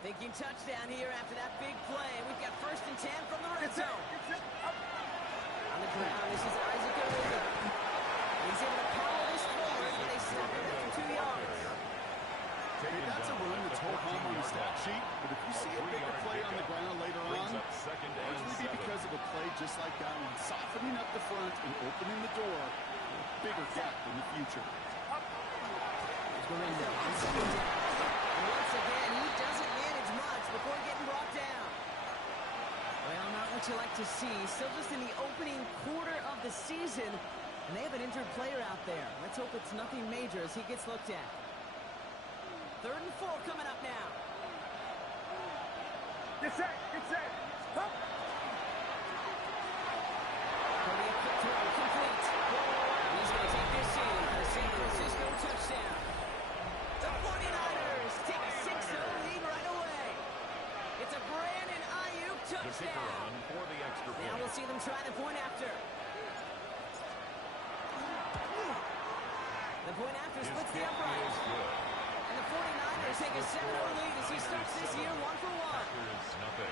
Thinking touchdown here after that big play. We've got 1st and 10 from the red zone. On the ground, this is Isaac Aruga. He's able to power this forward, but they stop it for 2 yards. That's a run that's hold home on the stat sheet, but if you see a bigger play on the ground later on, usually be because of a play just like that one, softening up the front and opening the door for a bigger gap in the future. There's Gorindo on 2nd down. And once again, he doesn't manage much before getting brought down. Well, not what you like to see. Still just in the opening quarter of the season, and they have an injured player out there. Let's hope it's nothing major as he gets looked at. 3rd and 4 coming up now. Get set, get set. Up. Quick throw, complete. And he's going to take this in for the San Francisco touchdown. The 49ers take a 6-0 lead right away. It's a Brandon Ayuk touchdown. For the extra point. Now we'll see them try the point after. The point after splits the upright. And the 49ers take a 7-0 lead as he starts this year 1-for-1. Nothing.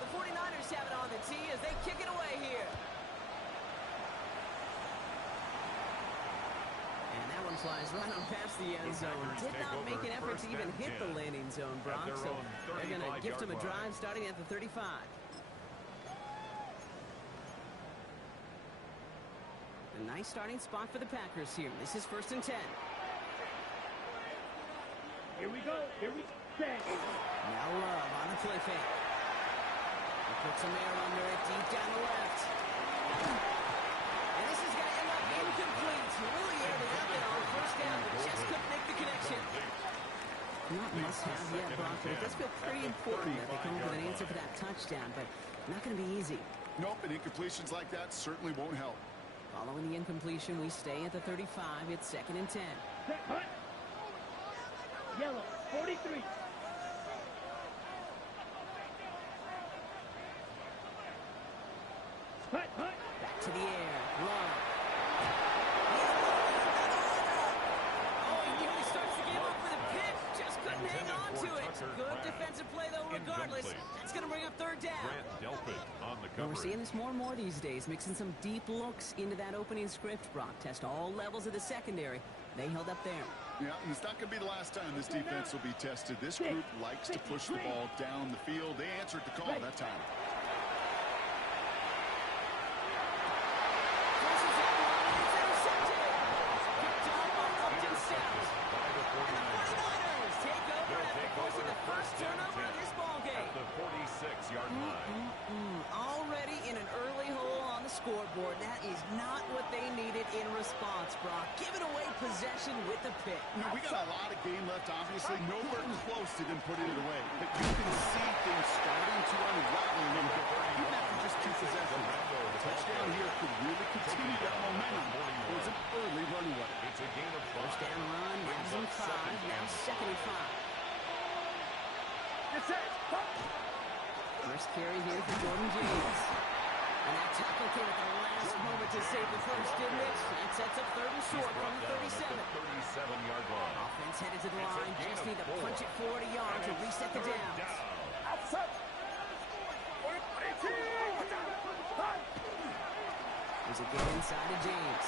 The 49ers have it on the tee as they kick it away here. And that one flies right on past the end zone. Did not make an effort to even hit the landing zone, Brock. So they're going to gift him a drive starting at the 35. A nice starting spot for the Packers here. This is 1st and 10. Here we go. Here we go. Now Love on the play fake. He puts some air under it deep down the left. And this is going to end up incomplete. Really aired it out there on 1st down, but just couldn't make the connection. Not must-have yet, Brock, but it does feel pretty important that they come up with an answer for that touchdown, but not going to be easy. Nope, and incompletions like that certainly won't help. Following the incompletion, we stay at the 35. It's 2nd and 10. Yellow, 43. Back to the air. Love. Oh, he nearly starts the game off with a pick. Just couldn't hang on to it. Good defensive play, though, regardless. That's going to bring up 3rd down. And we're seeing this more and more these days, mixing some deep looks into that opening script. Brock test all levels of the secondary. They held up there. Yeah, and it's not going to be the last time this defense will be tested. This group likes to push the ball down the field. They answered the call that time. Already in an early hole on the scoreboard. That is not what they needed in response, Brock. Giving away possession with the pick. We got a lot of game left, obviously. Nowhere close to them putting it away. But you can see things starting to unravel a little bit. Even after just 2 possessions. The touchdown here could really continue that momentum towards an early runaway. It's a gain of 5. 1st down run, Madden 5, now 2nd and 5. First carry here for Jordan James. And that tackle came at the last moment to save the first, didn't it? That sets up 3rd and short from the 37. 37-yard line. Offense headed to the line. Just need to punch it 40 yards to reset the downs. There's a get inside to James.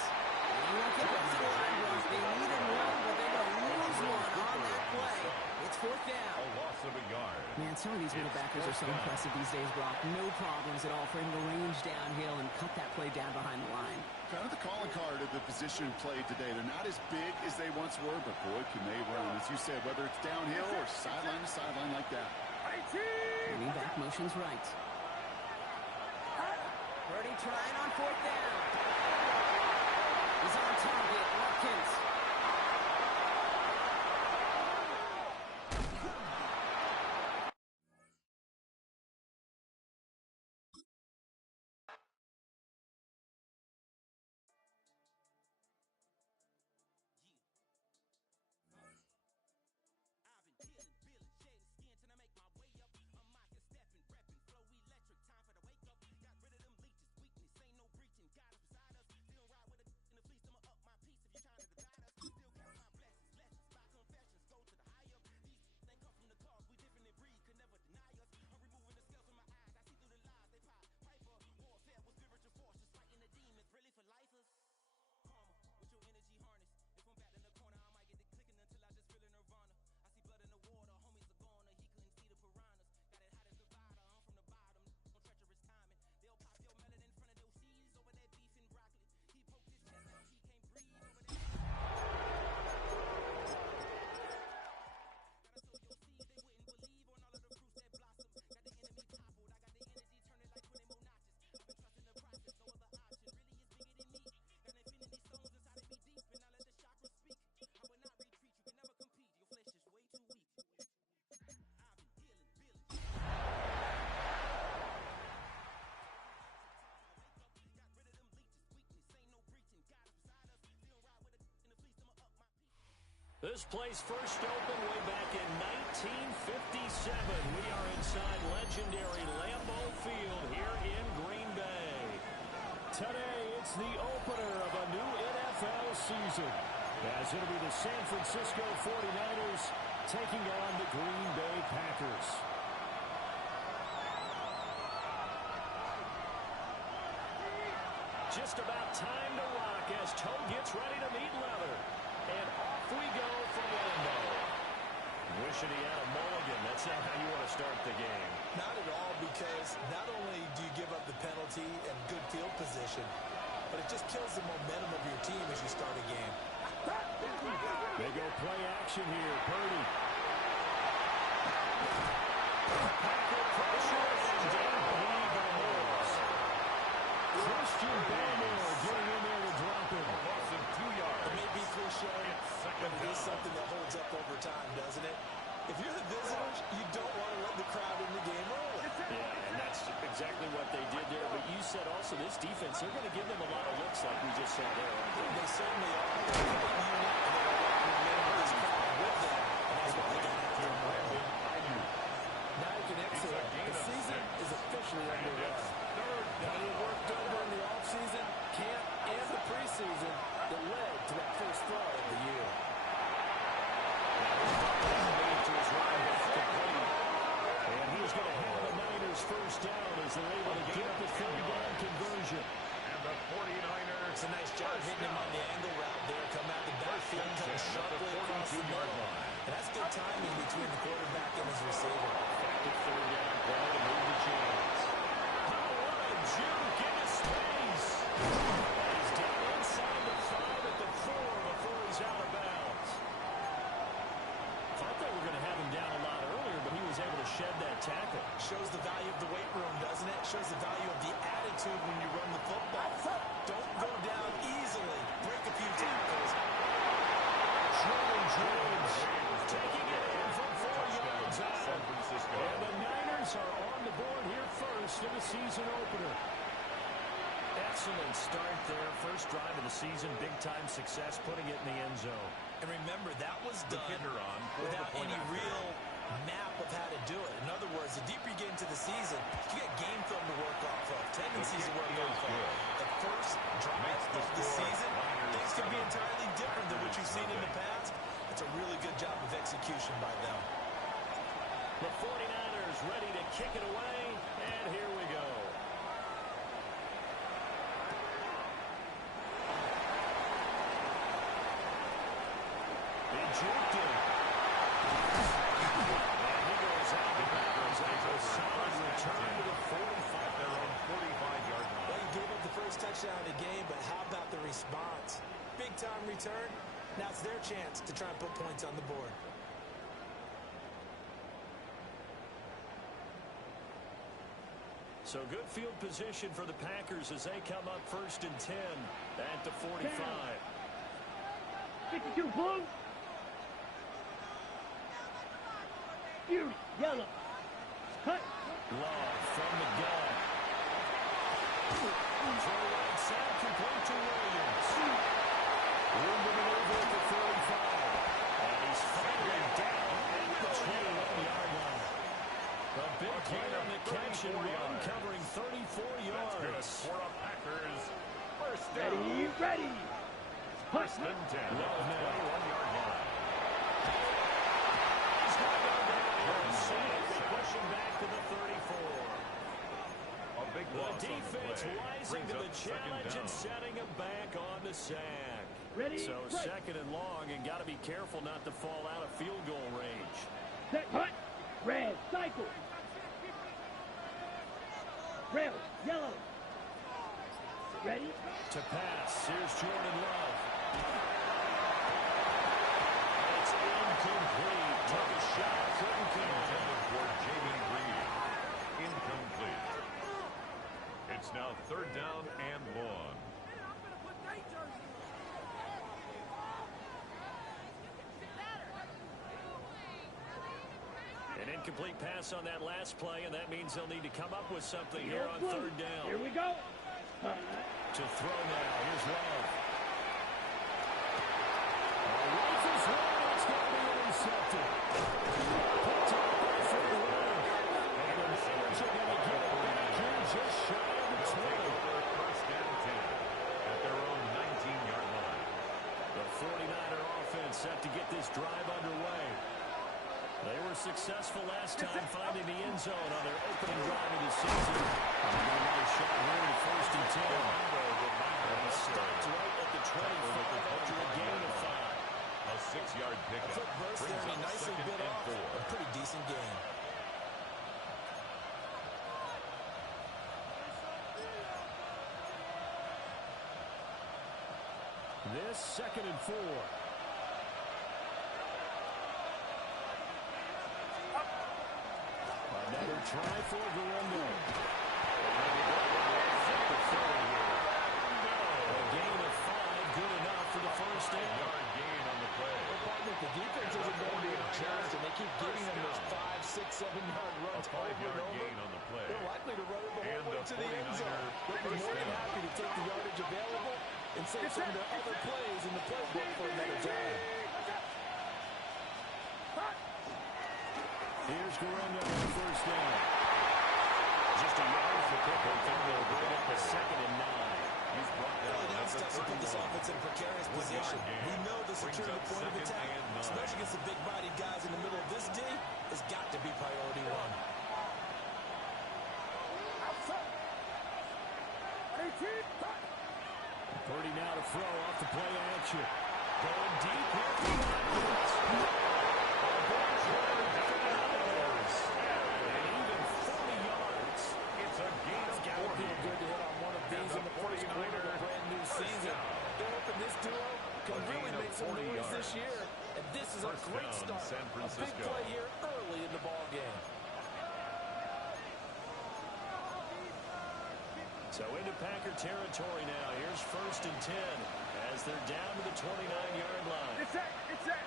And he won't get back to the line. They need him one, but they're going to lose one on that play. It's 4th down. A loss of a yard. Man, some of these middle backers are so impressive these days, Brock. No problems at all for him to range downhill and cut that play down behind the line. Kind of the calling card of the position played today. They're not as big as they once were, but boy, can they run. As you said, whether it's downhill or sideline to sideline like that. Running back motions right. Purdy trying on 4th down. He's on target. Watkins. This place first opened way back in 1957. We are inside legendary Lambeau Field here in Green Bay. Today, it's the opener of a new NFL season, as it'll be the San Francisco 49ers taking on the Green Bay Packers. Just about time to rock as Toe gets ready to meet leather. And off we go from Lambeau. Wishing he had a mulligan. That's not how you want to start the game. Not at all, because not only do you give up the penalty and good field position, but it just kills the momentum of your team as you start a game. They go play action here. Purdy. Packer pressure and down he goes. Christian Bale getting in there to drop him. A loss of 2 yards. It may be cliche, but it is something that holds up over time, doesn't it? If you're the visitors, you don't want to let the crowd in the game early. Yeah, and that's exactly what they did there. But you said also this defense, they're going to give them a lot of looks like we just saw there, aren't they? They certainly are. They're going to unite this crowd with them, and that's what they got after them. Now you can exhale. The season is officially underway. Plenty of work done during the offseason, camp, and the preseason that led to that first throw of the year. And he's going to have the Niners first down as they're able to get the third down conversion. And the 49ers. It's a nice job hitting him on the angle route there. Come out the backfield, kind of sharply across the middle. And that's good timing between the quarterback and his receiver. Effective third down play to move the chains. Oh, what a juke into space. He's down inside the 5 at the 4 before he's out of bounds. Thought they were going to have him down a lot earlier, but he was able to shed that tackle. Shows the value of the weight room, doesn't it? Shows the value of the attitude when you run the football. Don't go down easily. Break a few tackles. Jordan Jones taking it in from 4 yards out. And the Niners are on the board here first in the season opener. Excellent start there. First drive of the season. Big-time success, putting it in the end zone. And remember, that was done without any real map of how to do it. In other words, the deeper you get into the season, you get game film to work off of, tendencies to work off of. The first drive of the season, things can be entirely different than what you've seen in the past. It's a really good job of execution by them. The 49ers ready to kick it away, and here we go. He juked it. And he goes out. The Packers have a solid return to the 45. Their own 45-yard line. Well, you gave up the first touchdown of the game, but how about the response? Big-time return. Now it's their chance to try and put points on the board. So good field position for the Packers as they come up first and 10 at the 45. 52 blue. Fury, yellow. Cut. Love from the gun. Throw right side, complete to Williams. Room to maneuver at the 35. And he's finally down at the 21-yard line. A big play on the catch and run covering 34 yards. That's good for the Packers. First down. Ready. First and 10. Love now. 21-yard line. He's going to go down. Safe, pushing back to the 34. A big The loss defense on the play. rising to Brings the up second challenge and down. setting him back on the sack. Ready, So right. second and long, and got to be careful not to fall out of field goal range. Set. Cut. Red. Cycle. Red. Yellow. Ready. To pass, here's Jordan Love. It's incomplete. Took a shot, couldn't connect. Intended for Jamie Reed. Incomplete. It's now third down and long. An incomplete pass on that last play, and that means they'll need to come up with something here on third down. Here we go. To throw now, here's Love. Rifles one, it's 49er offense set to get this drive underway. They were successful last time finding the end zone on their opening drive of the season. Another shot here to 1st and 10. Stopped right at the 25 after a gain of 5. A 6-yard pickup. Quick burst there, and he nicely bit off a pretty decent gain. This 2nd and 4. Another try for Guerrero. A gain of 5, good enough for the 1st down. Gain on the play. The defense isn't going to adjust, and they keep giving them those 5, 6, 7-yard runs over and over. Gain on the play. They're likely to run it the whole And way to the end zone. They'll be more than happy to take the yardage available and save some of their other plays in the playbook for another drive. Here's Guerrero on the 1st down. Just a yard for pickup. They'll bring up a 2nd and 9. He's brought down That at the stuff to put this 31. offense in a precarious position. We know the security point of attack, especially against the big-bodied guys in the middle of this D, has got to be priority 1. 30 now to throw off the play action. Going deep here for Watkins. And even 40 yards. It's a gain of Got to feel good to hit on one of these in the first quarter of a brand new season. They're hoping this duo can really make some noise this year. And this is a great start. San A big Francisco. play here early in the ball game. So into Packer territory now. Here's 1st and 10 as they're down to the 29-yard line. It's set. It's set.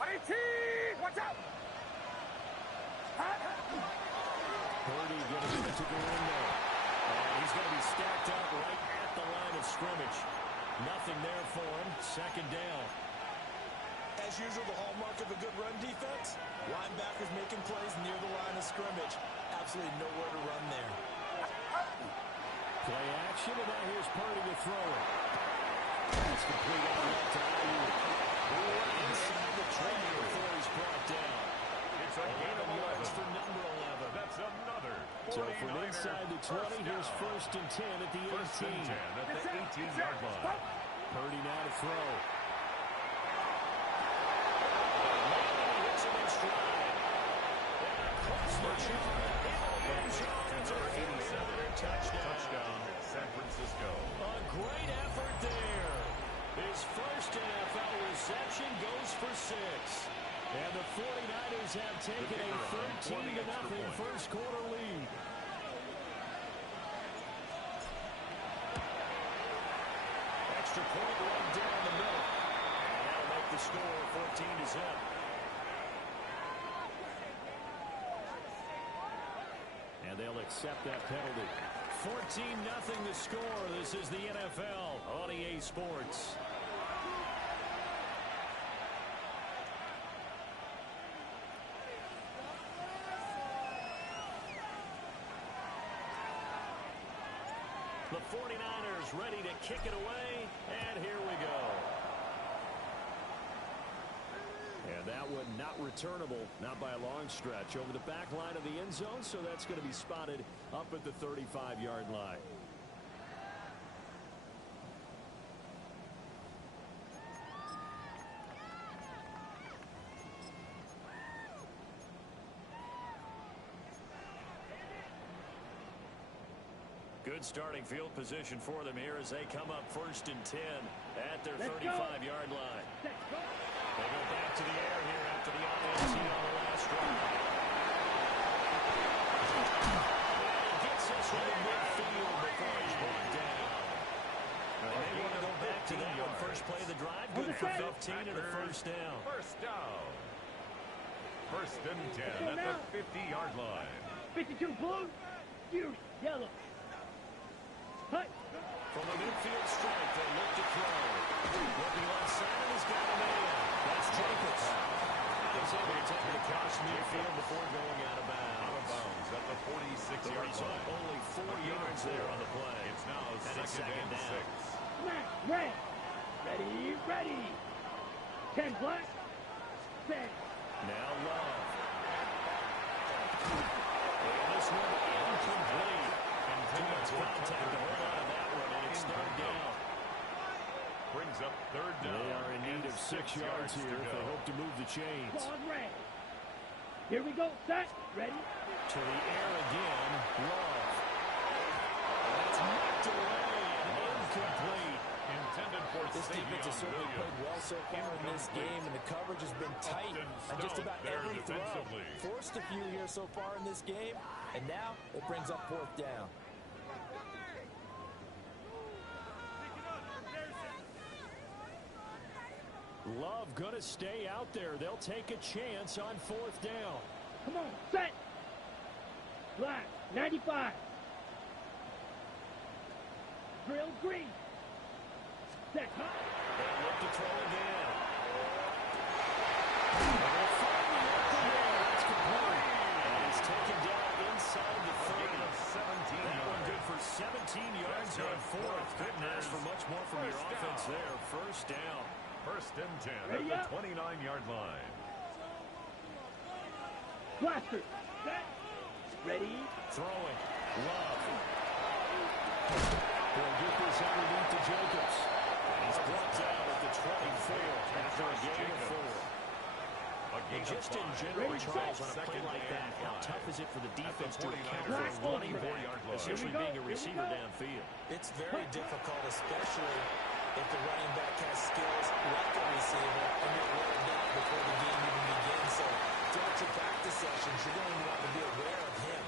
18. Watch out. Purdy going to give it to Guerrero. And he's going to be stacked up right at the line of scrimmage. Nothing there for him. 2nd down. As usual, the hallmark of a good run defense, linebackers making plays near the line of scrimmage. Absolutely nowhere to run there. Play action, and now here's Purdy to throw it. That's complete out left to Ayuk. Inside the 20 before he's brought down. It's a gain of 11. For number 11. That's another. So from inside the 20, here's 1st and 10 at the 18. 1st and 10 at the 18-yard line. Purdy now to throw. Touchdown, San Francisco. A great effort there. His first NFL reception goes for 6. And the 49ers have taken a 13-0 first quarter lead. Extra point right down the middle. And that'll make the score 14-0. And they'll accept that penalty. 14-0 the score. This is the NFL on EA Sports. The 49ers ready to kick it away, and here we go. And that one not returnable, not by a long stretch, over the back line of the end zone, so that's going to be spotted up at the 35-yard line. Good starting field position for them here as they come up 1st and 10 at their 35-yard line. They go back to the air here after the INT on the last drive. And he gets us right midfield before he's brought down. And they want to go back to that one. First play of the drive, good for 15 and a 1st down. 1st down. 1st and 10 at the 50-yard line. 52 blue, you yellow. Hut. From the midfield strike, they look to throw. Looking left side, he's got a man. That's Jacobs. He's able to take it across midfield before going out of bounds. Out of bounds at the 46-yard line. Only 4 yards there on the play. It's now And it's 2nd and 6. Red. Ready, ready. 10 black, set. Now Love. And this one incomplete. Too much contact to hold on to that one, and it's third down. Brings up third down. They are in need of 6 yards here if they hope to move the chains. Ball red. Here we go, set, ready. To the air again, Love. That's knocked away and incomplete. Intended for This defense has certainly played well so far in this game, and the coverage has been tight on just about every throw. Forced a few here so far in this game, and now it brings up fourth down. Love going to stay out there. They'll take a chance on fourth down. Come on, set. Black, 95. Drill green. Set, huh? They look to throw again. They'll find the open man. That's complete. And he's taken down inside the 30. That one good for 17 yards on fourth. Couldn't ask for much more from your offense there. First down. First and 10 at the 29-yard line. Blaster, set, ready. Throwing. Love. They'll get this underneath to Jacobs. He's brought down at the 24 after a gain of 4. And just in general, Charles, on a play like that, how tough is it for the defense to account for a running back essentially being a receiver downfield? It's very difficult, especially if the running back has skills like a receiver and you're aware of that before the game even begins. So throughout your practice sessions, you're going to want to be aware of him.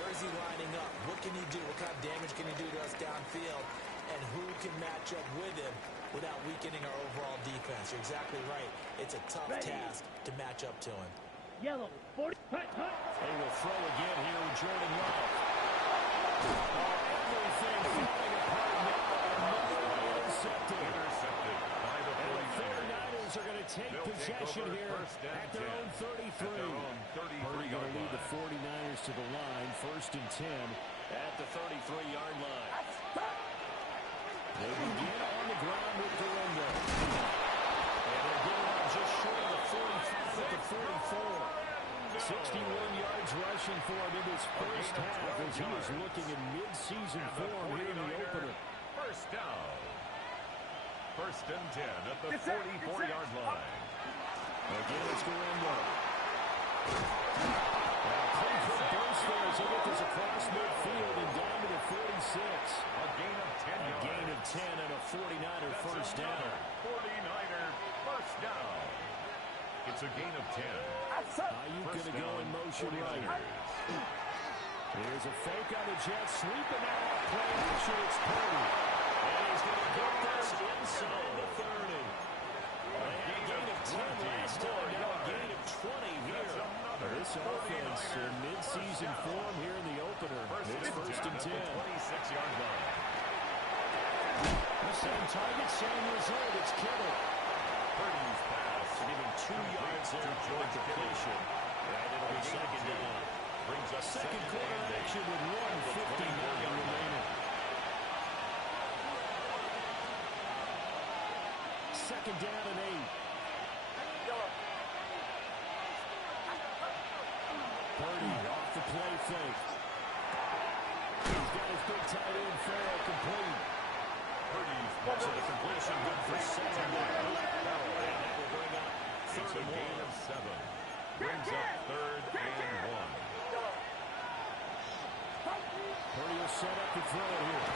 Where is he lining up? What can he do? What kind of damage can he do to us downfield? And who can match up with him without weakening our overall defense? You're exactly right. It's a tough task to match up to him. Yellow, 40, hut, hut. They will throw again here with Jordan Love. Everything falling apart now. Another intercepted. By the And the 49ers. 49ers are going to take possession here at their own 33. Purdy going to lead the 49ers to the line. First and 10 at the 33-yard line. They begin on the ground with Galindo. And they're giving up just short of the 45 at the 44. 61 yards rushing for him in this first half as he is looking in mid-season form here in the opener. First down. First and 10 at the 44-yard line. Again, it's Galindo. Cleveland burst there as he gets this across midfield and down to the 46. A gain of 10 yards. A gain of 10 and a 49er first down. 49er first down. It's a gain of 10. Ayuk going to go in motion right. Here's a fake on the Jets. Sweeping out that play action. It's Purdy. And he's going to get this inside the 30. They had a gain of 10 last time. Now a gain of 20 here. This offense in mid-season form here in the opener. It's first and 10. 26-yard line. The same target, same result. It's Kittle. Purdy's pass. Giving 2 yards there to George completion. And it'll be second down. Brings us Second quarter action with 1:59 remaining. Second down and 8. Purdy off the play fake. He's got his big tight end Farrell complete. Purdy's So the completion good for 7 down. And that will bring up It's a gain of 7. Brings up third and 1. Purdy will set up the throw here.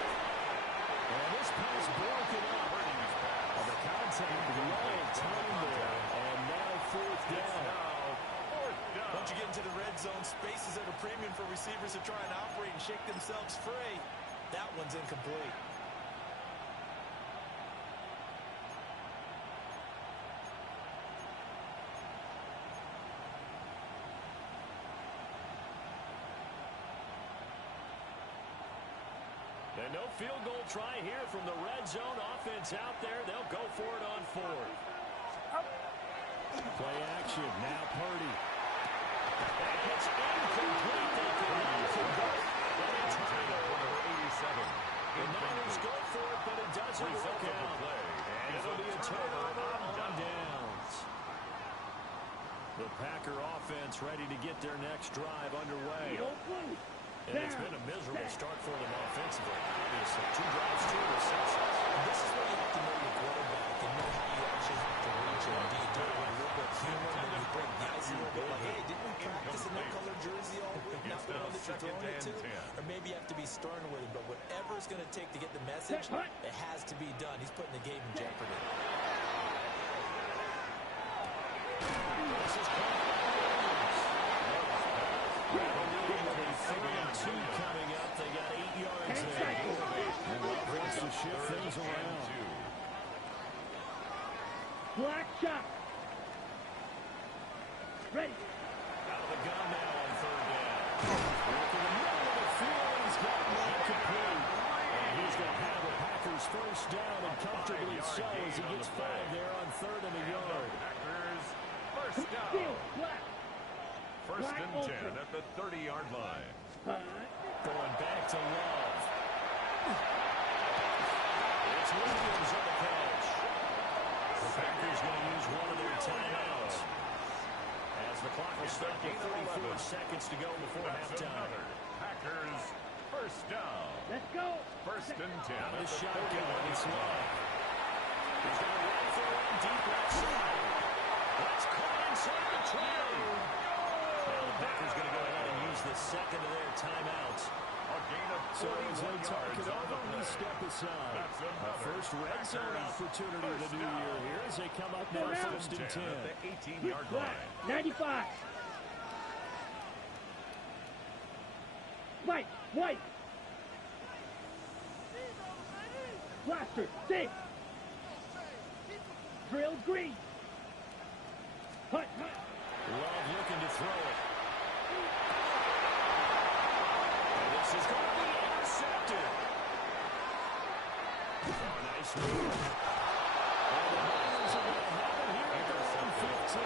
And this pass broken up. And the contact long time there. And now fourth down. Once you get into the red zone, space is at a premium for receivers to try and operate and shake themselves free. That one's incomplete. And no field goal try here from the red zone. Offense out there. They'll go for it on fourth. Play action. Now Purdy. And it's incomplete. They can not convert. And it's number 87. The Niners go for it, but it doesn't work out. And it'll be a turnover on downs. The Packer offense ready to get their next drive underway. And it's been a miserable start for them offensively. Obviously, 2 drives, 2 interceptions. This is where you have to know your quarterback and know how you actually have to reach him. Do you do it with a little bit of humor, and then you break the ice a little bit like, hey, didn't we practice in that color jersey all week? Not the one that you're throwing it to? Or maybe you have to be stern with it, but whatever it's going to take to get the message, it has to be done. He's putting the game in jeopardy. This is coming up. They got 8 yards there. And Love wants to shift things around. Black shot. Ready. Out of the gun now on 3rd down. Working the middle of the field. He's got one complete. And he's going to have the Packers first down, and comfortably so as he gets 5 there on 3rd and a yard. Packers first down. Still black. First and 10 at the 30-yard line. Going back to Love. It's Williams on the catch. The Packers going to use one of their timeouts as the clock will stop at 34 seconds to go before halftime. Packers first down. Let's go. First and 10 at The the shotgun. 30-yard It's line. Love. He's going to run for one deep left side. That's caught inside the 20. Now the Packers going to go ahead and use the second of their timeouts. A gain of So as 41 they talk yards it on the over, we play. step aside. That's A another first red zone Packers opportunity of the new first year down. here as they come up now first and 10. At the 18-yard Black. line. 95. White. White. Blaster. 6. Drill green. Hut. Love looking to throw it. And this is going to be intercepted. Oh, nice move. And the Niners are going to have it here at their own 15.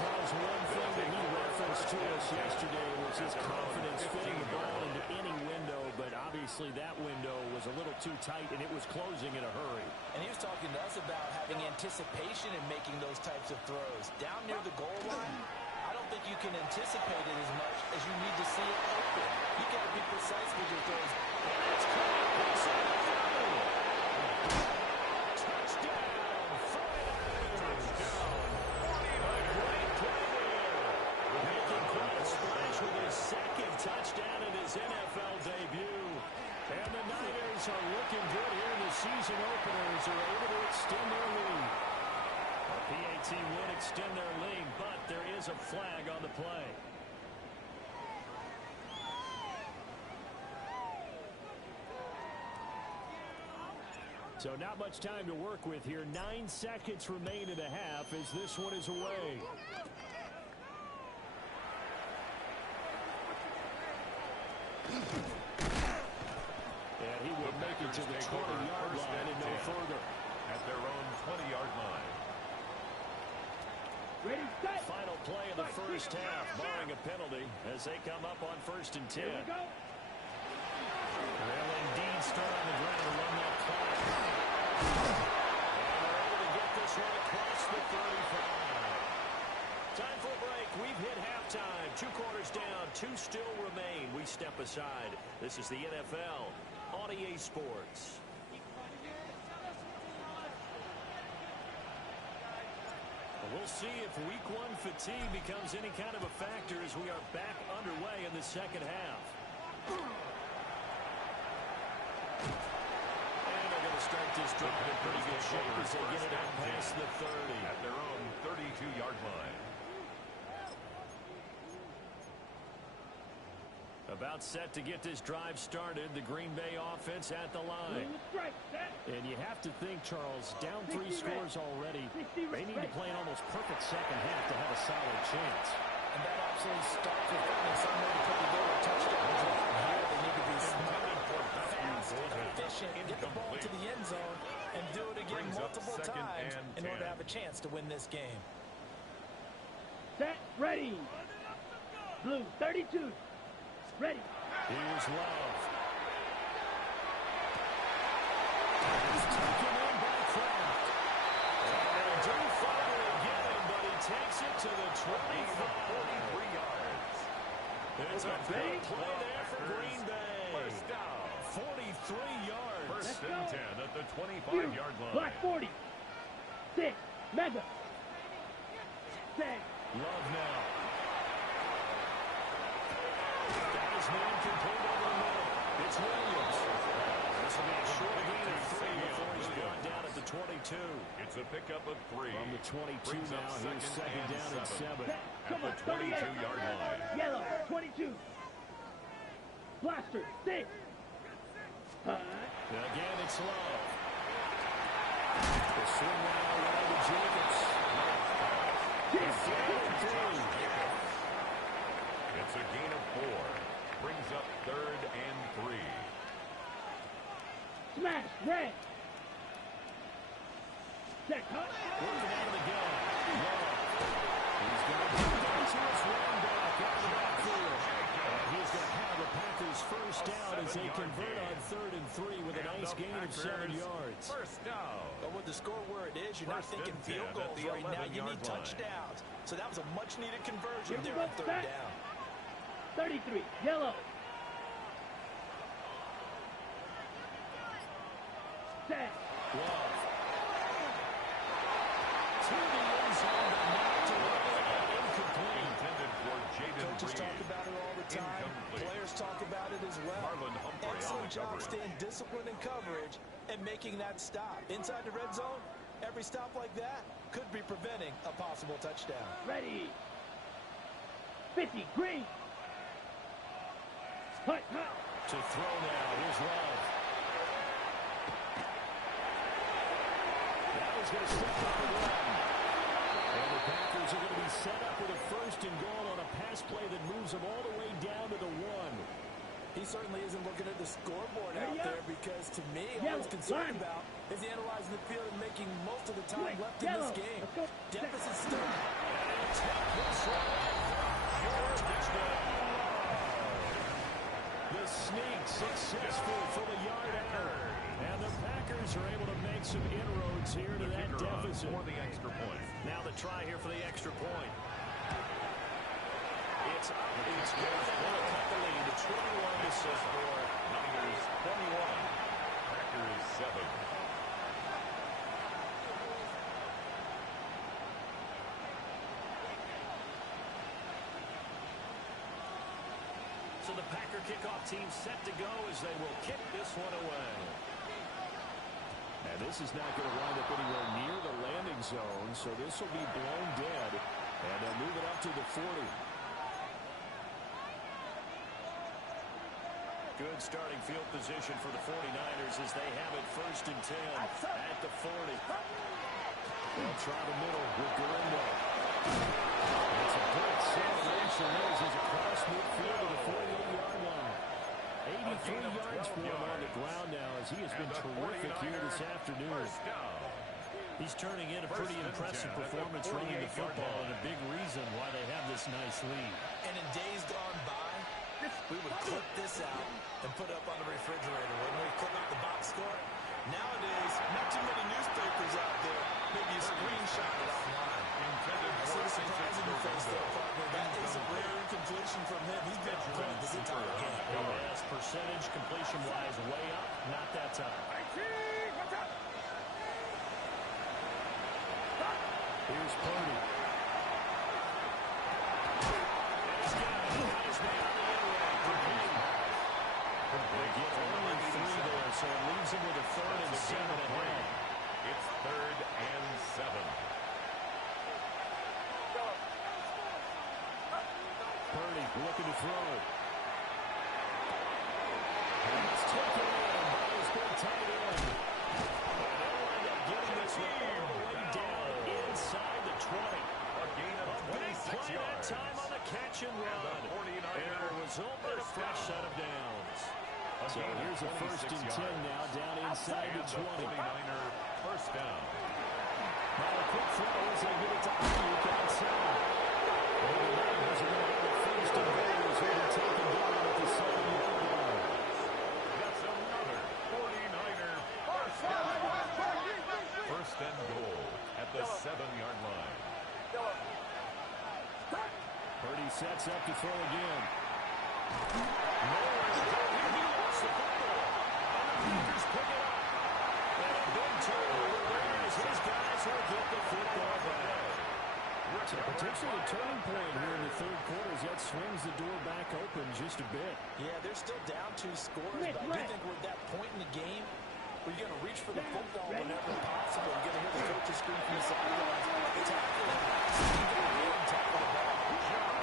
Charles, one thing that he referenced to us yesterday was his confidence fitting the ball into any window, but obviously that window was a little too tight, and it was closing in a hurry. And he was talking to us about having anticipation in making those types of throws. Down near the goal line, I don't think you can anticipate it as much as you need to see it open. You got to be precise with your throws. And it's caught inside the 30. Touchdown, 49ers. A great play there. Making quite a splash with his second touchdown in his NFL debut. And the Niners are looking good here in the season openers, are able to extend their lead. A PAT would extend their lead, but there is a flag on the play. So not much time to work with here. 9 seconds remain in the half as this one is away. And he will make it to the 20-yard line and no further. At their own 20-yard line. Ready, set. Final play of the first half, barring a penalty, as they come up on first and 10. Here we go. They'll indeed start on the ground to run that clock. And they're able to get this one across the 35. Time for a break. We've hit halftime. 2 quarters down. 2 still remain. We step aside. This is the NFL on EA Sports. We'll see if week 1 fatigue becomes any kind of a factor as we are back underway in the second half. And they're going to start this drive in pretty good shape as they get it out past the 30. At their own 32-yard line. About set to get this drive started. The Green Bay offense at the line. Strike, set. And you have to think, Charles, down 3 scores already. They need to play an almost perfect second half to have a solid chance. And that absolutely starts with finding some way to put together a touchdown drive. Here they need to be smart, fast, efficient, get the ball to the end zone, and do it again multiple times in order to have a chance to win this game. Set. Ready. Blue. 32. Ready. Here's Love. He's taken in by Kraft. to the 25. 43 yards. It's a big play there for Green Bay. First down. 43 yards. First and 10 at the 25-yard line. Black 40. 6. Mega. 6. Love now. Got his man complete over the middle. It's Williams. This will be a short gain of 3 before he's brought down at the 22. It's a pickup of 3. From the 22 Brings up now, here's second down and 7. Come on, At the 22-yard line. Yellow. 22. Blaster. 6. Again, it's Love. The swing now, well to Jacobs. It's a gain of 4. Brings up 3rd and 3. Smash. Red. Set. Working out of the gun. Love. He's going to get into his running back out of the backfield. And he's going to have the Packers first down as they convert on 3rd and 3 with a nice gain of 7 yards. First down. But with the score where it is, you're not First thinking and 10 field at goals the right now. You 11-yard need line. touchdowns. So that was a much-needed conversion Here we there go, on 3rd set. down. 33. Yellow. Set. Love. To the end zone, but knocked away. Incomplete. Intended for Jaden Coaches Reed. talk about it all the time. Incomplete. Players talk about it as well. Marlon Humphrey on Excellent the job coverage. staying disciplined in coverage and making that stop. Inside the red zone, every stop like that could be preventing a possible touchdown. Ready. 50. Green. Hut. To throw now. Here's Love. Now he's going to step up and run. And the Packers are going to be set up with a 1st and goal on a pass play that moves them all the way down to the 1. He certainly isn't looking at the scoreboard Ready out up. there because, to me, all Yellow, he's concerned line. about is analyzing the field and making most of the time Quick, left in yellow. this game. Let's go. Deficit still. And take this one. Your touchdown. The sneak successful from a yard out. And the Packers are able to make some inroads here to that deficit. For the extra point. Now the try here for the extra point. It's good. They'll cut the lead to 21 to 6. Niners 21. Packers 7. So the Packer kickoff team set to go as they will kick this one away. And this is not going to wind up anywhere near the landing zone, so this will be blown dead. And they'll move it up to the 40. Good starting field position for the 49ers as they have it 1st and 10 at the 40. They'll try the middle with Garindo. It's a good celebration. Is across midfield to the 48-yard line. 83 yards for him on the ground now as he has been terrific here this afternoon. He's turning in a pretty impressive performance running the football and a big reason why they have this nice lead. And in days gone by, we would clip this out and put it up on the refrigerator. When we clip out the box score, nowadays, not too many newspapers out there. Maybe a screenshot it online. I see the surprise in your face there, partner. That is a rare incompletion from him. He's been great this entire game. Yes, percentage completion-wise way up, not that time. Here's Purdy. He's got it. Got his man on the end route. They get only 3 there, so it leaves him with a 3rd and 7 ahead. It's 3rd and 7. Purdy looking to throw. And it's taken in by his big tight end. And they'll wind up getting this one all the way down inside the 20. A gain of A big 26 play that yards. time on the catch and run. And the 49ers And a result in a fresh set of downs. So here's a 1st and 10 now down inside the 20. 49er first down. Now a quick throw as they get it to Ayuk outside. And the Niners are going to have a 1st and goal as they are taken down at the 7-yard line. That's another 49er first down. 1st and goal at the 7-yard line. sets up to throw again. Nowhere to go here. He lost the football. And the Packers pick it up. And a big turnover there as his guys will get the football back. So potentially a turning point here in the third quarter as that swings the door back open just a bit. Yeah, they're still down 2 scores, but I do think we're at that point in the game where you're going to reach for the football whenever possible. You're going to hear the coaches scream from the sidelines. Tackle him. Tackle the ball.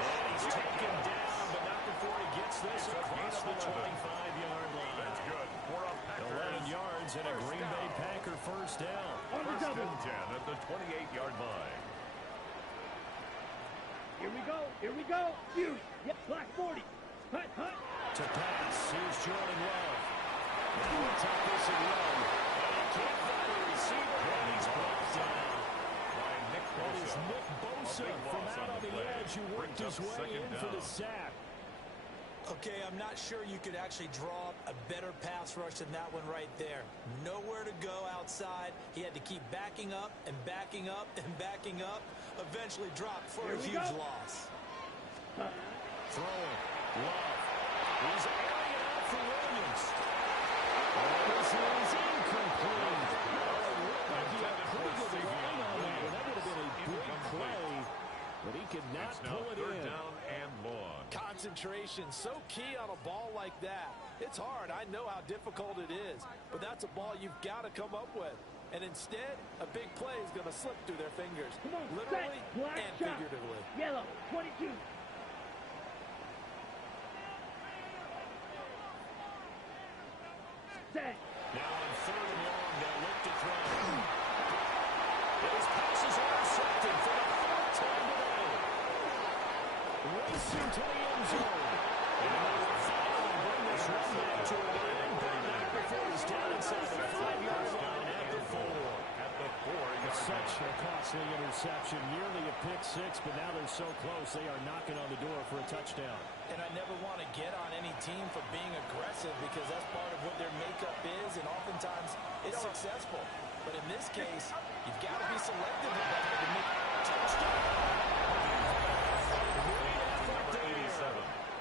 And he's taken down, but not before he gets this across the 25-yard line. That's good for a Packers. 11 yards and a Green Bay Packer first down. First and 10 at the 28-yard line. Here we go. Here we go. Huge. Yep, black 40. Hut, hut. To pass, here's Jordan Love. Now we'll take this and run. And he can't find a receiver, and he's brought down. By Nick That is Bosa. Nick Bosa from out on the edge who worked his way in for the sack. Okay, I'm not sure you could actually draw up a better pass rush than that one right there. Nowhere to go outside. He had to keep backing up and backing up and backing up. Eventually dropped for a huge loss. Throwing. Love. He's airing it out for Williams. This is incomplete. Looked like he had pretty good line on that. That would have been a big play, but he could not pull it in. Down and long. Concentration, so key on a ball like that. It's hard. I know how difficult it is, but that's a ball you've got to come up with. And instead, a big play is going to slip through their fingers, Come on, literally set, black and shot. figuratively. Yellow, 22. Set. Now on third and long, they'll look to throw. His pass is intercepted for the third time today. Racing to the end zone. And they will finally bring this run back to a line. Not before he's down inside the 5-yard line at the 4. At the 4-yard Such a costly interception. Nearly a pick six, but now they're so close they are knocking on the door for a touchdown. And I never want to get on any team for being aggressive because that's part of what their makeup is, and oftentimes it's successful. But in this case, you've got to be selective about it to make touchdown.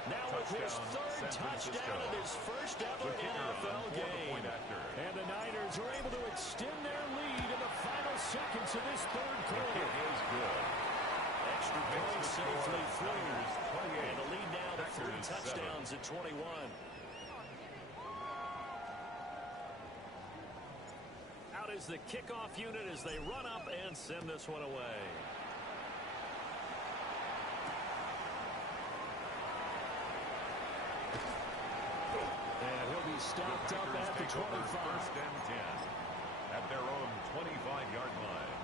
Now with his third touchdown in his first ever NFL game. And the Niners are able to extend their lead in the final seconds of this third quarter. It is good. Extra points safely through. 28. And the lead now to 3 Packers, touchdowns at 21. Out is the kickoff unit as they run up and send this one away. And he'll be stopped up at the 25. First and 10 at their own 25-yard line.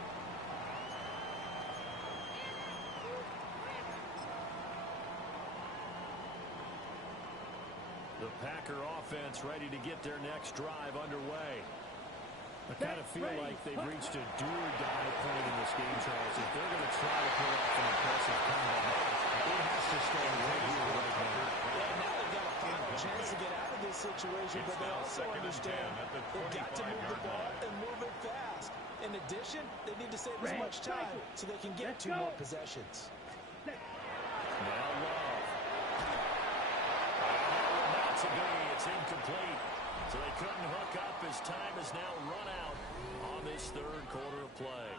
The Packer offense ready to get their next drive underway. I kind of feel like they've reached a do-or-die point in this game, Charles. If they're going to try to pull off an impressive comeback, it has to start right here, right now. Yeah, now they've got a final chance to get out of this situation, but they also understand they've got to move the ball and move it fast. In addition, they need to save as much time so they can get 2 more possessions. Now Love. Not to be. It's incomplete. So they couldn't hook up as time has now run out on this third quarter of play.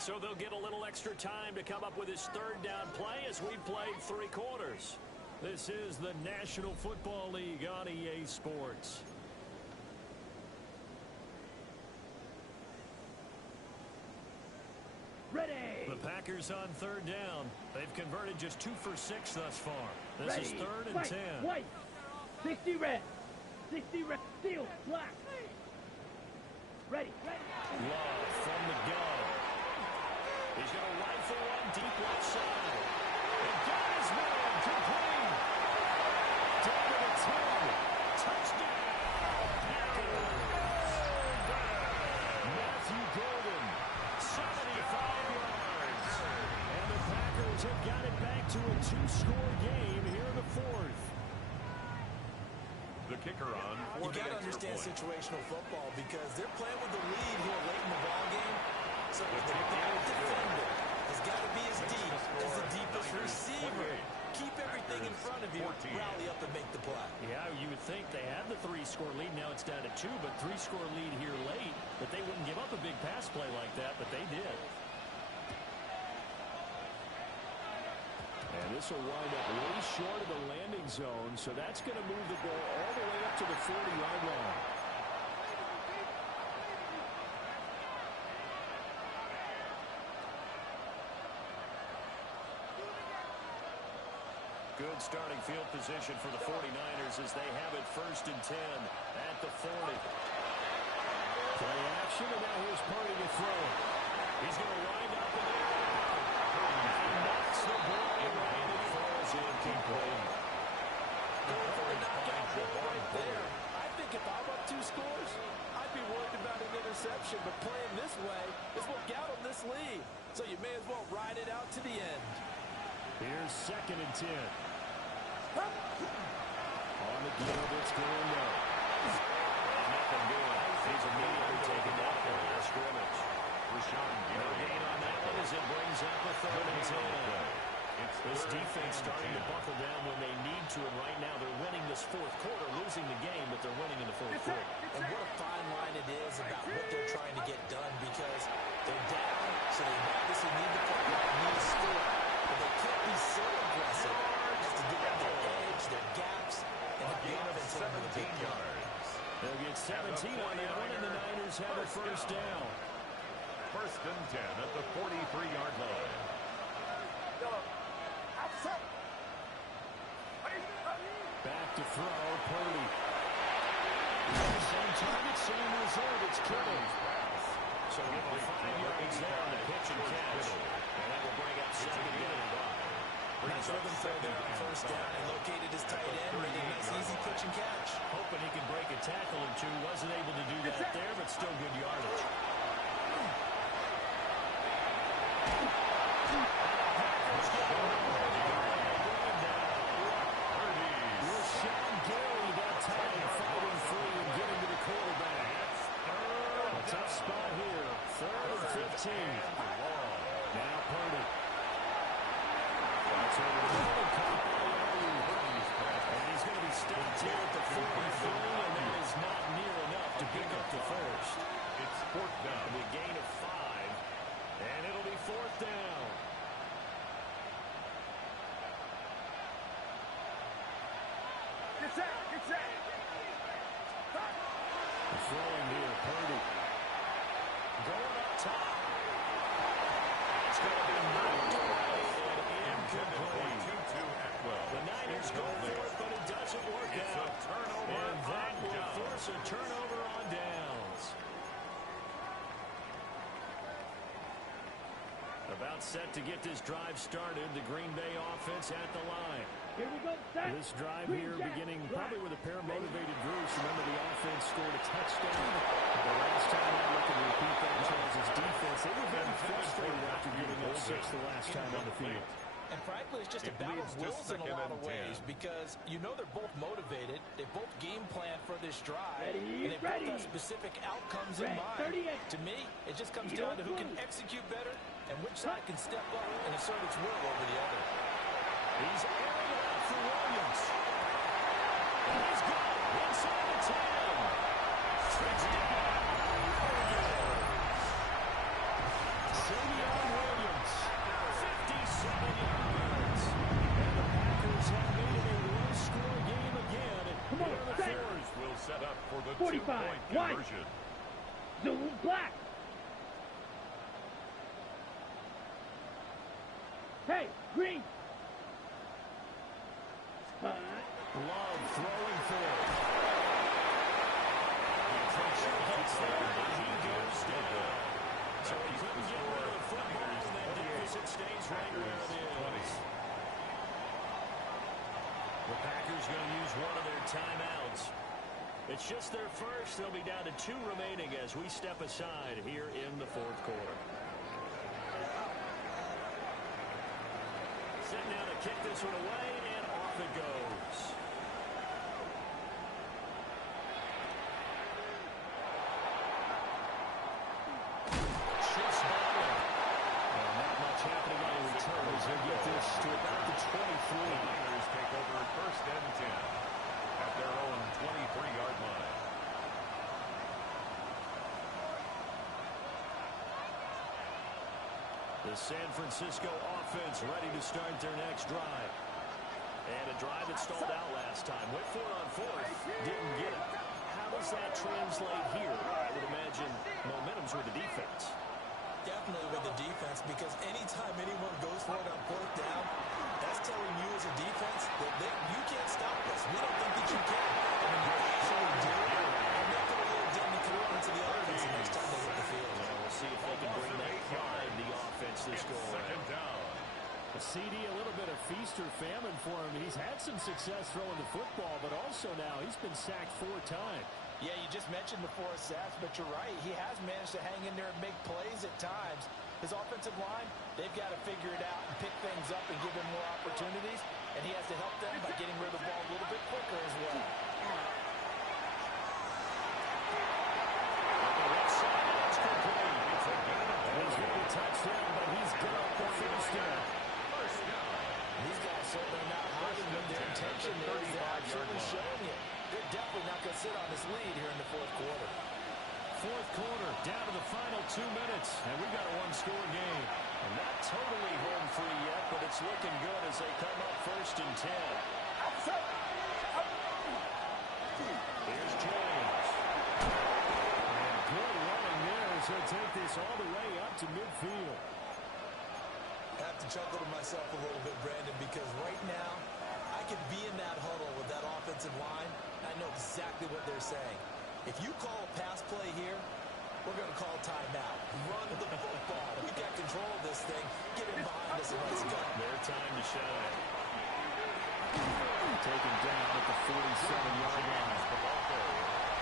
So they'll get a little extra time to come up with his third down play as we played 3 quarters. This is the National Football League on EA Sports. Ready. The Packers on third down. They've converted just 2 for 6 thus far. This Ready. is third and White, 10. White. 60 red. 60 red. Steel. Black. Ready. Love from the gun. He's going to rifle one deep left side. And got his man complete. Down to the 10. Touchdown. Packers. Matthew Golden. 75 yards. And the Packers have got it back to a 2-score game here in the 4th. The kicker on for You the got to extra understand point. situational football because they're playing with the lead here late in the ball game. So the back defender has got to be as deep as the deepest receiver. too, but 3-score lead here late. But they wouldn't give up a big pass play like that, but they did. And this will wind up way short of the landing zone, so that's going to move the ball all the way up to the 40-yard line. Good starting field position for the 49ers as they have it 1st and 10 at the 40. Play action, and now here's Purdy to throw. He's going to wind up in the air. He knocks the ball around and it falls incomplete. Going for the knockout ball right there. I think if I'm up 2 scores, I'd be worried about an interception, but playing this way is what got him this lead. So you may as well ride it out to the end. Here's 2nd and 10. On the give, it's Galindo. Nothing good. He's immediately taken down for the scrimmage. No gain on that one as it brings up a 3rd and 10. This defense starting to buckle down when they need to, and right now they're winning this 4th quarter, losing the game, but they're winning in the 4th quarter. And what a fine line it is about what they're trying to get done, because they're down, so they obviously need to play like need to score, but they can't be so aggressive as to give up their edge, their gaps, and the offense over the big yards. They'll get 17 on that one, and the Niners have a 1st down. 1st and 10 at the 43-yard line. Back to throw, Purdy. Same target, same result. It's Kittle. So give him 5 yards there on the pitch and catch. And that will bring up 2nd down. Nice rhythm throw there on 1st down. He located his tight end, made a nice easy pitch and catch. Hoping he could break a tackle or two. Wasn't able to do that there, but still good yardage. Tough spot here. 3rd and 15. Now Purdy. That's over the middle. And he's going to be stopped here at the 43, and that is not near enough to pick up the 1st. It's 4th down. A gain of 5, and it'll be 4th down. Throwing here, Purdy. Going up top. It's going to be knocked away and incomplete. The Niners go for it, but it doesn't work out. And that will force a turnover on downs. About set to get this drive started. The Green Bay offense at the line. Here we go, set. This drive here beginning probably with a pair of motivated groups. Remember, the offense scored a touchdown. The last time I look and repeat that Charles' defense, they were very frustrated after giving up 6 the last time on the field. And frankly, it's just a battle of wills in a lot of ways, because you know they're both motivated. They both game plan for this drive. And they both have specific outcomes in mind. To me, it just comes down to who can execute better and which side can step up and assert its will over the other. He's airing it out for Williams. And he's got it inside the 10. Savion Williams, 57 yards. And the Packers have made it a low-score game again. Come on, The Bears will set up for the 45, two-point white. conversion. Zoom black. Hey, green. Love throwing for it. Pressure gets there, and he goes down. So he couldn't get rid of the football, and that deficit stays right where it is. The Packers going to use one of their timeouts. It's just their first. They'll be down to 2 remaining as we step aside here in the 4th quarter. Sitting down to kick this one away, and off it goes. Shifts ball. And not much happening on the return as they get this to about the 23. The Niners take over 1st and 10 at their own 23-yard line. The San Francisco offense ready to start their next drive. And a drive that stalled out last time. Went for it on fourth. Didn't get it. How does that translate here? I would imagine momentum's with the defense. Definitely with the defense, because anytime anyone goes for it on fourth down, that's telling you as a defense that you can't stop us. We don't think that you can. I mean, you actually do. And make it a little dent and throw into the offense the next time they hit the field. Well, we'll see if they can bring that pride in the offense this go around. A CD, a little bit of feast or famine for him. He's had some success throwing the football, but also now he's been sacked 4 times. Yeah, you just mentioned before sacks, but you're right. He has managed to hang in there and make plays at times. His offensive line, they've got to figure it out and pick things up and give him more opportunities, and he has to help them by getting rid of the ball a little bit quicker as well. He's got a touchdown, but he's got the first down. These guys certainly not hiding what their intention is. They're actually showing it. They're definitely not going to sit on this lead here in the fourth quarter. Fourth quarter, down to the final 2 minutes, and we got a one-score game. And not totally home free yet, but it's looking good as they come up first and 10. Here's James. And good running there as he'll take this all the way up to midfield. I have to chuckle to myself a little bit, Brandon, because right now I could be in that huddle with that offensive line. I know exactly what they're saying. If you call a pass play here, we're going to call timeout. Run the football. We got control of this thing. Get in behind us and let's go. Their time to shine. Taken down at the 47-yard line.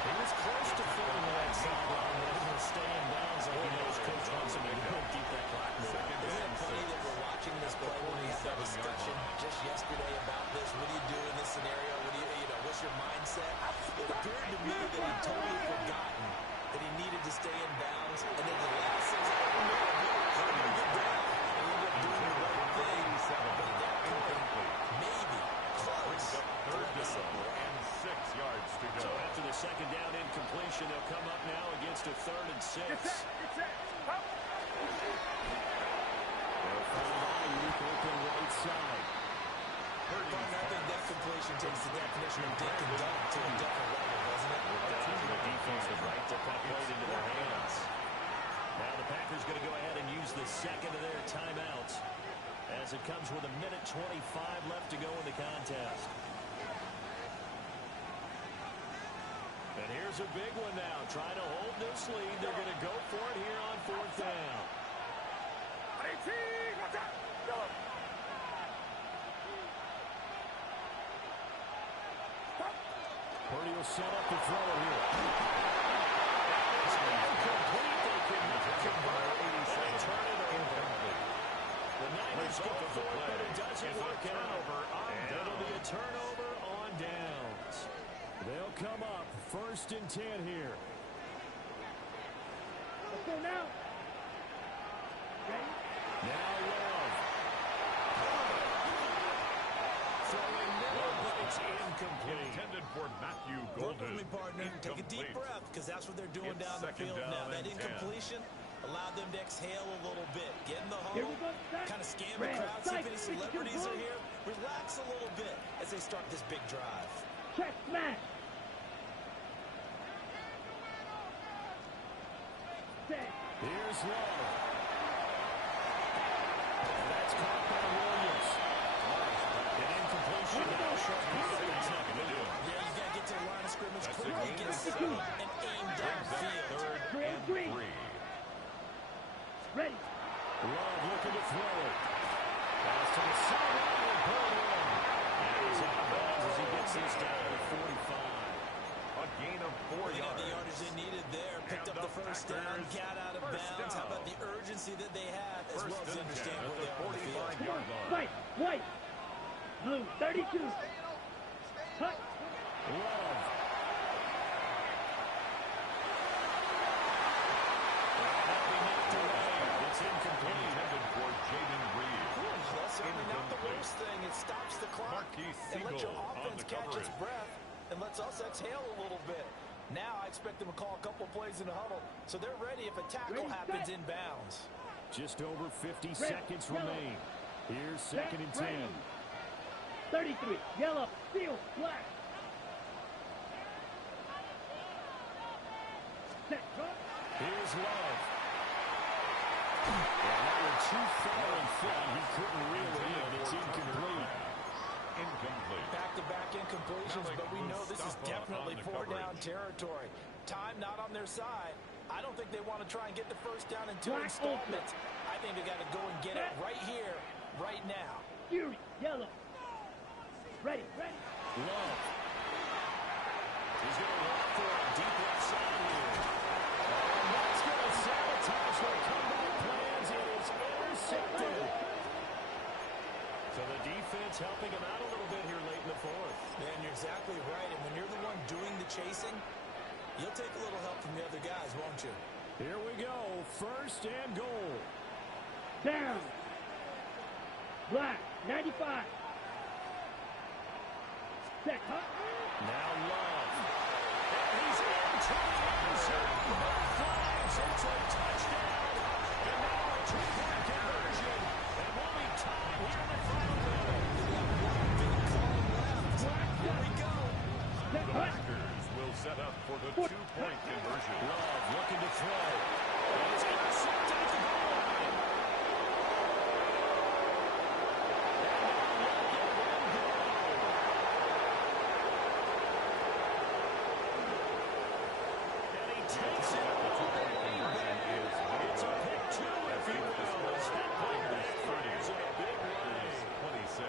He was close to filling that sideline, but he'll stay in bounds like he knows Coach wants him to do and keep that clock moving. Isn't it funny that we're watching this play when we had that discussion just yesterday about this? What do you do in this scenario? What do you know, what's your mindset? It appeared to me that he'd totally forgotten that he needed to stay in bounds. And then the last thing is, oh, no, how do you get down? And he ended up doing the right thing. But at that point, maybe close to let the signal. 6 yards to go. So after the second down incompletion, they'll come up now against a 3rd and 6. They'll find Ayuk open right side. I think that completion takes the definition of dink and dunk to a different level, doesn't it? The defense was right to cut played into their hands. Now the Packers going to go ahead and use the second of their timeouts as it comes with 1:25 left to go in the contest. And here's a big one now. Trying to hold this lead. They're going to go for it here on 4th down. Purdy will set up to throw it here. It's incomplete. They can convert and turn it over. The Niners go for it, but it doesn't work out. And it'll be a turnover on downs. They'll come up 1st and 10 here. Let's go now. Ready? Now Love. Throwing middle, but it's incomplete. Intended for Matthew Work with Golden. me, partner. Take a deep breath, because that's what they're doing It's down the second field down now. That and 10. incompletion allowed them to exhale a little bit. Get in the Here huddle, we go, Zach. kind of scan the Red, crowd, see if any sight, celebrities are 52. here. Relax a little bit as they start this big drive. Check smash. Set. Here's Love. And that's caught by Williams. An incompletion now shows he's not going to do it. Yeah, you got to get to the line of scrimmage That's quickly, a get gain. set up, and aim downfield. 3rd and 3. Ready. Love looking to throw it. Pass to the sideline and pulled in. And he's out of bounds as he gets this down to 45. A gain of 4 They got yards. the yardage they needed there. Picked up the first down, got out of bounds. How about the urgency that they have, as well as understand where they are on the field. 45-yard line. Fight. White. Blue. 32. Cut. Love. That'll be knocked away. It's incomplete. Intended for Jaden Reed. That's certainly not the worst thing. It stops the clock Marquise and lets your Siegel on offense the catch its coverage. breath and lets us exhale a little bit. Now I expect them to call a couple plays in the huddle, so they're ready if a tackle Ready, happens set. in bounds. Just over 50 seconds remain. Here's second and 10. 33, yellow, field, black. Set, drop. Here's Love. And that one too far in front. He couldn't reel it in. It's incomplete. Incomplete. Back-to-back incompletions, but we know this is definitely four-down territory. Time not on their side. I don't think they want to try and get the first down in two installments. I think they got to go and get it right here, right now. Fury, yellow. Ready, ready. Love. He's going to walk for a deep left side here. And that's going to sabotage their comeback plans. It is intercepted. So the defense helping him out a little bit here late in the fourth. Man, you're exactly right. And when you're the one doing the chasing, you'll take a little help from the other guys, won't you? Here we go. First and goal. Down. Black, 95. Set, cut. Now Love. And he's into the end zone. No flags. It's a touchdown. And now a two-point conversion. And we'll be tied here in the final minute. Here we go. The Packers will set up for the two-point conversion. Love looking to throw. And it's intercepted at the goal line. And he takes it all the way back. It's a pick two, if you will. As that point back fires a big way. 26.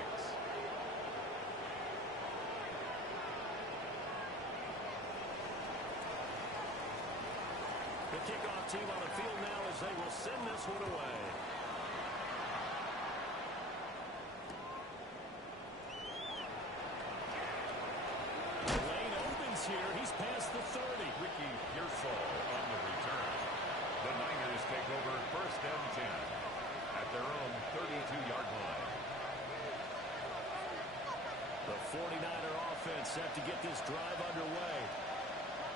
The kickoff team on the field now as they will send this one away. The lane opens here. He's past the 30. Ricky Pearsall on the return. The Niners take over first and 10 at their own 32-yard line. The 49er offense set to get this drive underway.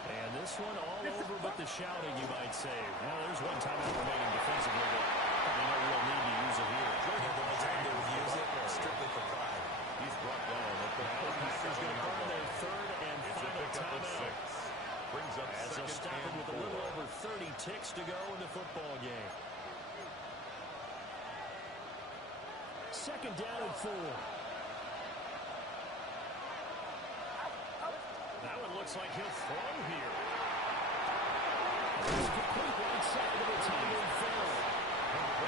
And this one all over but the shouting, you might say. Well, there's one timeout remaining defensively, but probably no real need to use it here. The only time they would use it strictly for pride. He's brought down at the Now the Packers going to burn their third and It's a final pickup of timeout. 6. Brings up As they'll second stop it and with a 4. little over 30 ticks to go in the football game. Second down and 4. That one looks like he'll throw here. It's complete right side of the tight end fill.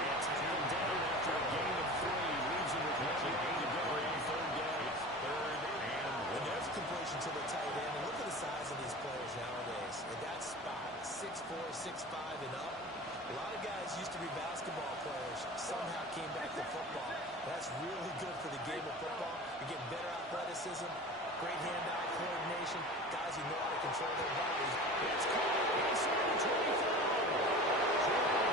It's held down after a gain of 3. Leaves him with one gain to go on third down. It's third and 1. And there's completion to the tight end. And look at the size of these players nowadays. At that spot, 6'4", 6'5", and up. A lot of guys used to be basketball players. Somehow came back to football. That's really good for the game of football. You're getting better athleticism, great hand-eye coordination, guys who know how to control their bodies. It's caught inside the 25.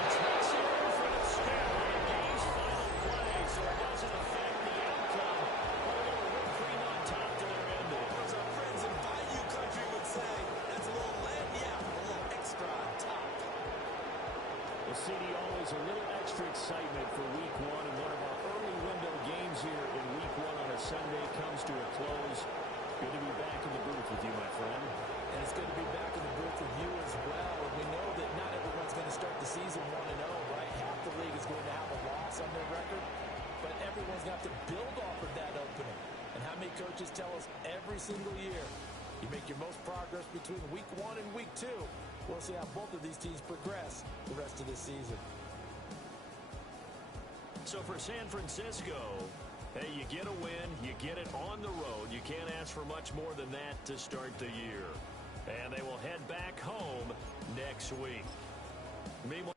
Touchdown for the Sparrow. Game's final play, so it doesn't affect the outcome. But a little whipped cream on top to their ending. As our friends in Bayou Country would say, that's a little lagniappe, a little extra on top. Well, CD, always a little extra excitement for Week 1, and one of our early window games here in Week 1 on a Sunday comes to a close. Good to be back in the booth with you, my friend. And it's good to be back in the booth with you as well. And we know that not everyone's going to start the season 1-0, right? Half the league is going to have a loss on their record. But everyone's going to have to build off of that opening. And how many coaches tell us every single year, you make your most progress between Week 1 and Week 2. We'll see how both of these teams progress the rest of this season. So for San Francisco, hey, you get a win, you get it on the road. You can't ask for much more than that to start the year. And they will head back home next week. Meanwhile,